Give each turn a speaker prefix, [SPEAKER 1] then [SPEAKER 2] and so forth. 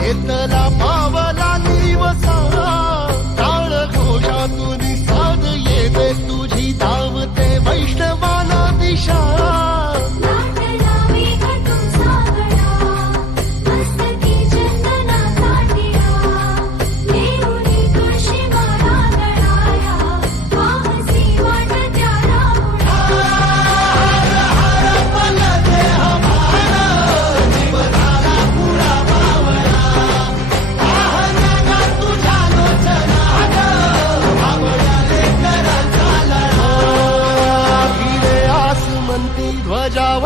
[SPEAKER 1] कितना